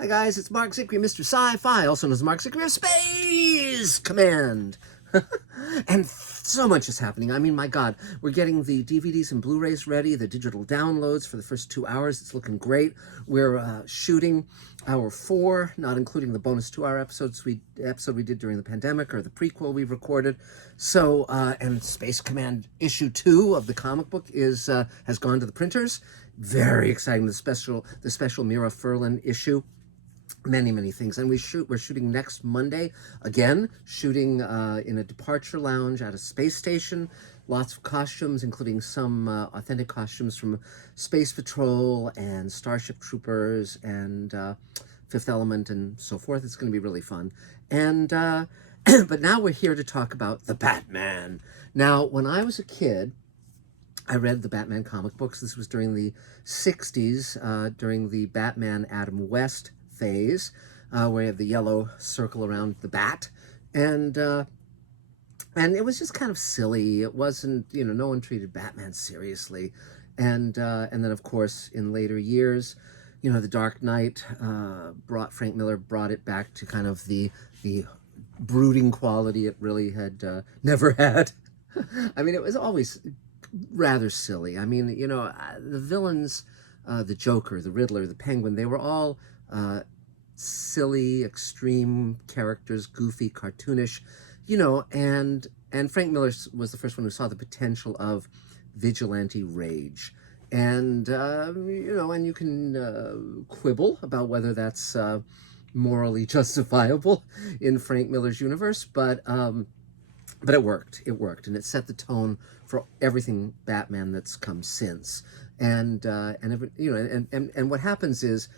Hi guys, it's Mark Zicree, Mr. Sci-Fi, also known as Mark Zicree of Space Command. And so much is happening. I mean, my God, we're getting the DVDs and Blu-rays ready, the digital downloads for the first 2 hours. It's looking great. We're shooting hour 4, not including the bonus 2-hour episode we did during the pandemic, or the prequel we recorded. So, and Space Command issue 2 of the comic book has gone to the printers. Very exciting. The special Mira Furlan issue. Many things. And we're shooting next Monday, again shooting in a departure lounge at a space station. Lots of costumes, including some authentic costumes from Space Patrol and Starship Troopers and Fifth Element and so forth. It's going to be really fun. And but now we're here to talk about the Batman. Now, when I was a kid, I read the Batman comic books. This was during the 60s, during the Batman Adam West phase, where you have the yellow circle around the bat, and it was just kind of silly. It wasn't, no one treated Batman seriously, and then of course in later years, the Dark Knight Frank Miller brought it back to kind of the brooding quality it really had never had. I mean, it was always rather silly. I mean, the villains, the Joker, the Riddler, the Penguin, they were all silly, extreme characters, goofy, cartoonish, and Frank Miller was the first one who saw the potential of vigilante rage. And, and you can quibble about whether that's morally justifiable in Frank Miller's universe, but it worked. It worked, and it set the tone for everything Batman that's come since. And what happens is,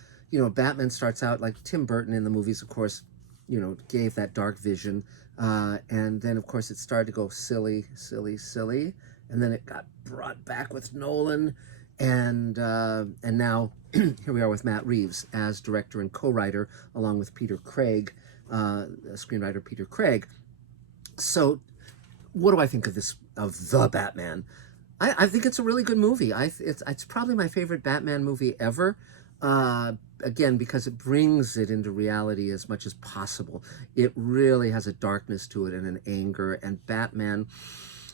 Batman starts out like Tim Burton in the movies, of course, gave that dark vision, and then of course it started to go silly, and then it got brought back with Nolan, and now here we are with Matt Reeves as director and co-writer, along with Peter Craig, screenwriter Peter Craig. So, what do I think of the Batman? I think it's a really good movie. It's probably my favorite Batman movie ever. Again, because it brings it into reality as much as possible. It really has a darkness to it and an anger. And Batman,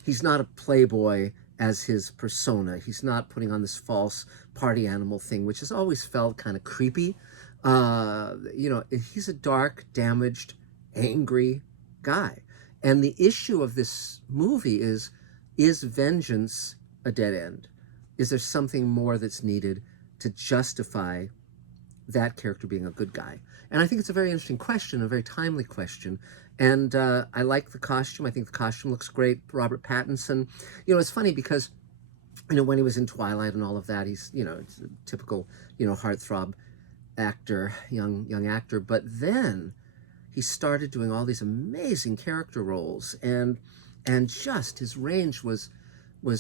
he's not a playboy as his persona. He's not putting on this false party animal thing, which has always felt kind of creepy. He's a dark, damaged, angry guy. And the issue of this movie is vengeance a dead end? Is there something more that's needed to justify that character being a good guy? And I think it's a very interesting question, a very timely question. And I like the costume. I think the costume looks great. Robert Pattinson. It's funny because, when he was in Twilight and all of that, he's, it's a typical, heartthrob actor, young actor. But then he started doing all these amazing character roles, and just his range was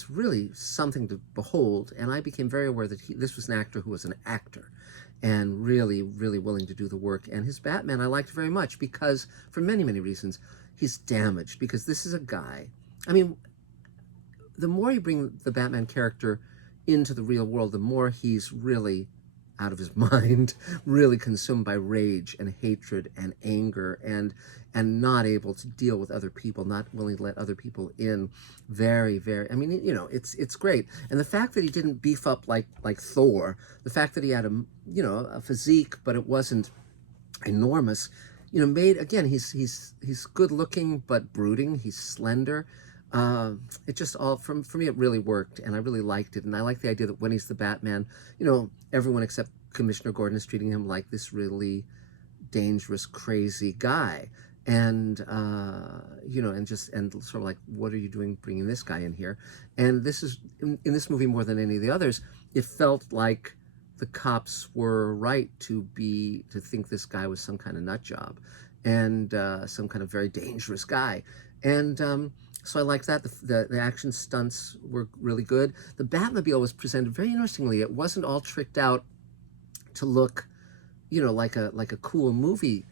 really something to behold. And I became very aware that this was an actor who was an actor, and really willing to do the work. And his Batman I liked very much because, for many reasons, he's damaged. Because this is a guy, I mean, the more you bring the Batman character into the real world, the more he's really out of his mind, really consumed by rage and hatred and anger, and not able to deal with other people, not willing to let other people in. Very, I mean, it's great. And the fact that he didn't beef up like Thor, the fact that he had a physique, but it wasn't enormous, made, again, he's good looking but brooding. He's slender. It just all, for me, it really worked, and I really liked it. And I like the idea that when he's the Batman, everyone except Commissioner Gordon is treating him like this really dangerous, crazy guy. And, and sort of like, what are you doing bringing this guy in here? And this is, in this movie more than any of the others, it felt like the cops were right to think this guy was some kind of nut job, and some kind of very dangerous guy. And so I liked that. The action stunts were really good. The Batmobile was presented very interestingly. It wasn't all tricked out to look, like a cool movie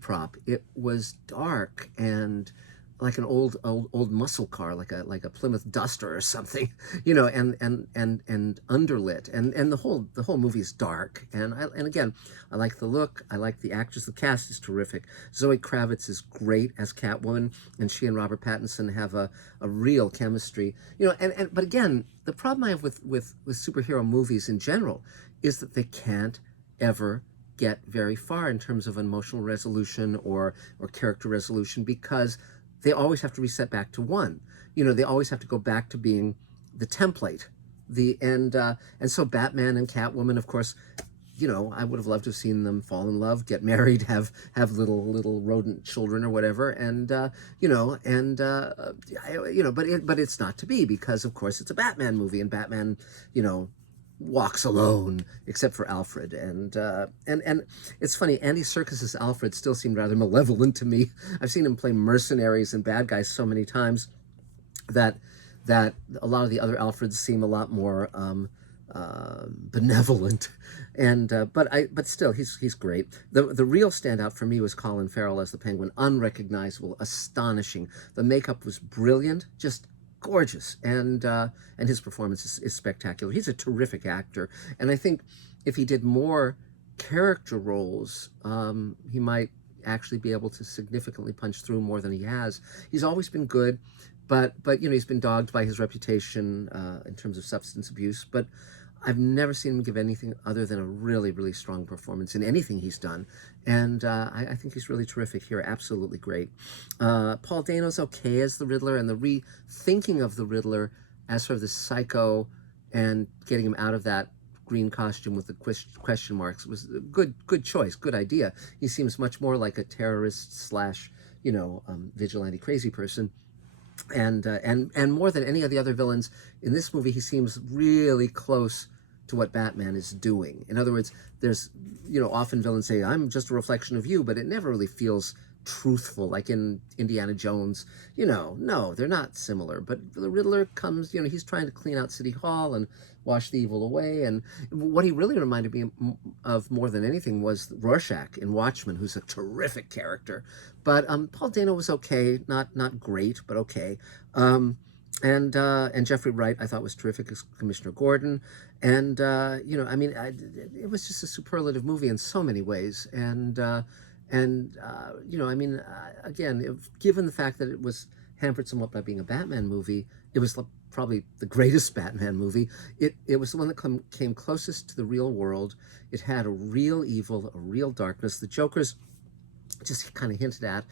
prop. It was dark and like an old muscle car, like a Plymouth Duster or something, and underlit, and the whole movie is dark. And again, I like the look, I like the actress, the cast is terrific. Zoe Kravitz is great as Catwoman, and she and Robert Pattinson have a real chemistry. But again, the problem I have with superhero movies in general is that they can't ever get very far in terms of emotional resolution or character resolution, because they always have to reset back to one. They always have to go back to being the template. And so Batman and Catwoman, of course, I would have loved to have seen them fall in love, get married, have little rodent children or whatever, but it's not to be, because of course it's a Batman movie, and Batman, walks alone, except for Alfred. And it's funny, Andy Serkis's Alfred still seemed rather malevolent to me. I've seen him play mercenaries and bad guys so many times that a lot of the other Alfreds seem a lot more benevolent. But still, he's great. The real standout for me was Colin Farrell as the Penguin. Unrecognizable, astonishing. The makeup was brilliant, just gorgeous, and his performance is spectacular. He's a terrific actor, and I think if he did more character roles, he might actually be able to significantly punch through more than he has. He's always been good, but he's been dogged by his reputation in terms of substance abuse. But I've never seen him give anything other than a really, really strong performance in anything he's done. And I think he's really terrific here. Absolutely great. Paul Dano's okay as the Riddler, and the rethinking of the Riddler as sort of the psycho and getting him out of that green costume with the question marks was a good choice, good idea. He seems much more like a terrorist slash, vigilante crazy person. And more than any of the other villains in this movie, he seems really close to what Batman is doing. In other words, there's, often villains say, I'm just a reflection of you, but it never really feels truthful, like in Indiana Jones. No, they're not similar. But the Riddler comes, he's trying to clean out City Hall and wash the evil away. And what he really reminded me of more than anything was Rorschach in Watchmen, who's a terrific character. But Paul Dano was okay, not great, but okay. And Jeffrey Wright, I thought, was terrific as Commissioner Gordon. And it was just a superlative movie in so many ways. Again, given the fact that it was hampered somewhat by being a Batman movie, it was probably the greatest Batman movie. It was the one that came closest to the real world. It had a real evil, a real darkness. The Joker's just kind of hinted at.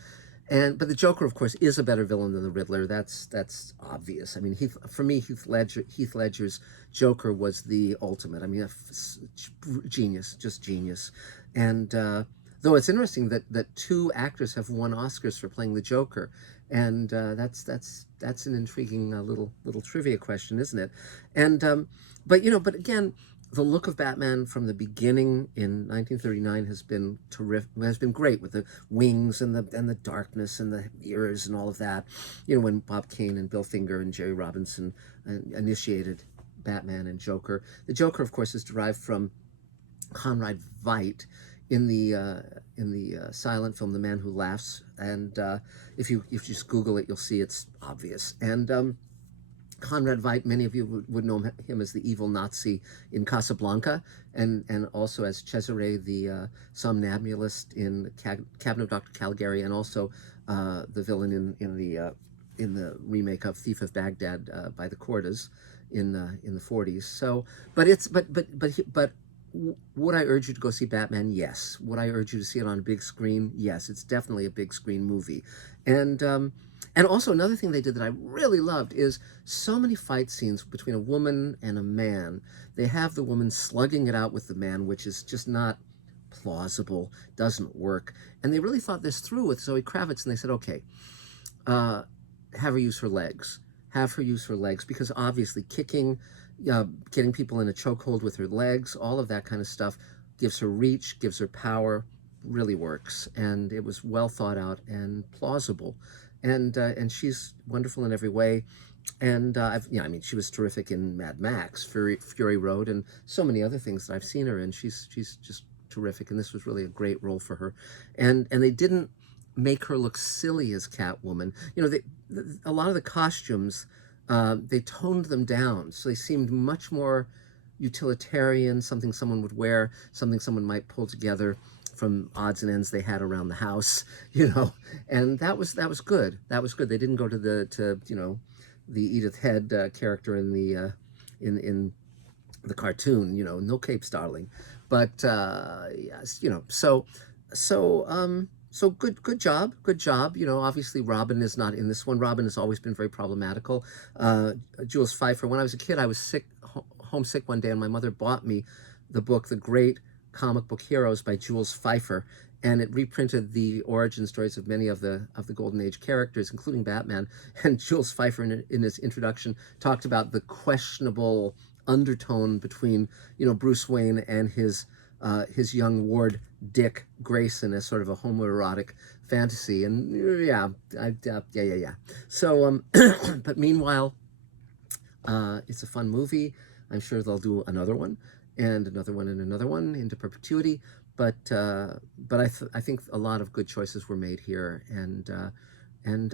But the Joker, of course, is a better villain than the Riddler. That's obvious. I mean, for me, Heath Ledger's Joker was the ultimate. I mean, genius, just genius. And though it's interesting that two actors have won Oscars for playing the Joker, and that's an intriguing little trivia question, isn't it? And but again, the look of Batman from the beginning in 1939 has been terrific. Has been great, with the wings and the darkness and the ears and all of that. When Bob Kane and Bill Finger and Jerry Robinson initiated Batman and Joker. The Joker, of course, is derived from Conrad Veidt in the silent film The Man Who Laughs. And if you just Google it, you'll see it's obvious. And Conrad Veidt, many of you would know him as the evil Nazi in Casablanca, and also as Cesare the somnambulist in Cabinet of Dr. Caligari, and also the villain in the remake of Thief of Baghdad by the Cordas in the 40s. So, but would I urge you to go see Batman? Yes. Would I urge you to see it on a big screen? Yes. It's definitely a big screen movie. And also another thing they did that I really loved is so many fight scenes between a woman and a man. They have the woman slugging it out with the man, which is just not plausible, doesn't work. And they really thought this through with Zoe Kravitz, and they said, okay, have her use her legs. Have her use her legs, because obviously kicking, getting people in a chokehold with her legs, all of that kind of stuff gives her reach, gives her power, really works. And it was well thought out and plausible. And she's wonderful in every way. And she was terrific in Mad Max, Fury Road, and so many other things that I've seen her in. She's just terrific, and this was really a great role for her. And they didn't make her look silly as Catwoman. You know, a lot of the costumes, they toned them down, so they seemed much more utilitarian, something someone would wear, something someone might pull together from odds and ends they had around the house, you know, and that was good. That was good. They didn't go to the Edith Head character in in the cartoon, you know, no capes, darling. But yes, you know, so good job, good job. You know, obviously Robin is not in this one. Robin has always been very problematical. Jules Pfeiffer. When I was a kid, I was sick, homesick one day, and my mother bought me the book, The Great Comic Book Heroes by Jules Pfeiffer, and it reprinted the origin stories of many of the Golden Age characters, including Batman. And Jules Pfeiffer, in his introduction, talked about the questionable undertone between, you know, Bruce Wayne and his young ward Dick Grayson as sort of a homoerotic fantasy. And yeah. So but meanwhile, it's a fun movie. I'm sure they'll do another one and another one and another one into perpetuity. But I think a lot of good choices were made here, and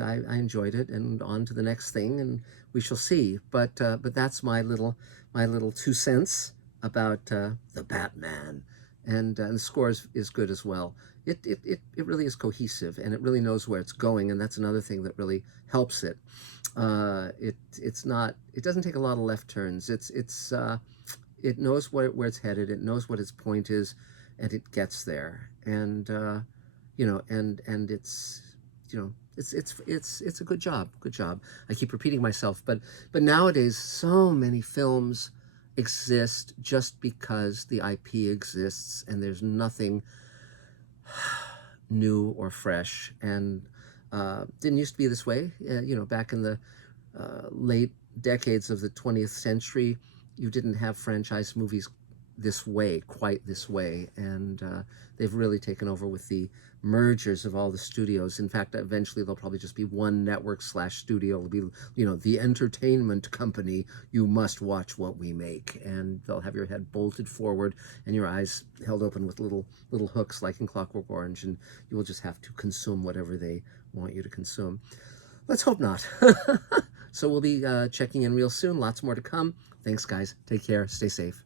I enjoyed it. And on to the next thing, and we shall see. But that's my little 2 cents about the Batman, and the score is good as well. It really is cohesive, and it really knows where it's going, and that's another thing that really helps it. It doesn't take a lot of left turns. It knows where it's headed. It knows what its point is, and it gets there. And you know, and it's, you know, it's a good job. Good job. I keep repeating myself, but nowadays so many films exist just because the IP exists, and there's nothing new or fresh. And didn't used to be this way. You know, back in the late decades of the 20th century, you didn't have franchise movies this way, quite this way, and they've really taken over with the mergers of all the studios. In fact, eventually there'll probably just be one network / studio. It'll be, you know, the entertainment company. You must watch what we make, and they'll have your head bolted forward and your eyes held open with little hooks like in Clockwork Orange, and you will just have to consume whatever they want you to consume. Let's hope not. So we'll be checking in real soon. Lots more to come. Thanks, guys. Take care. Stay safe.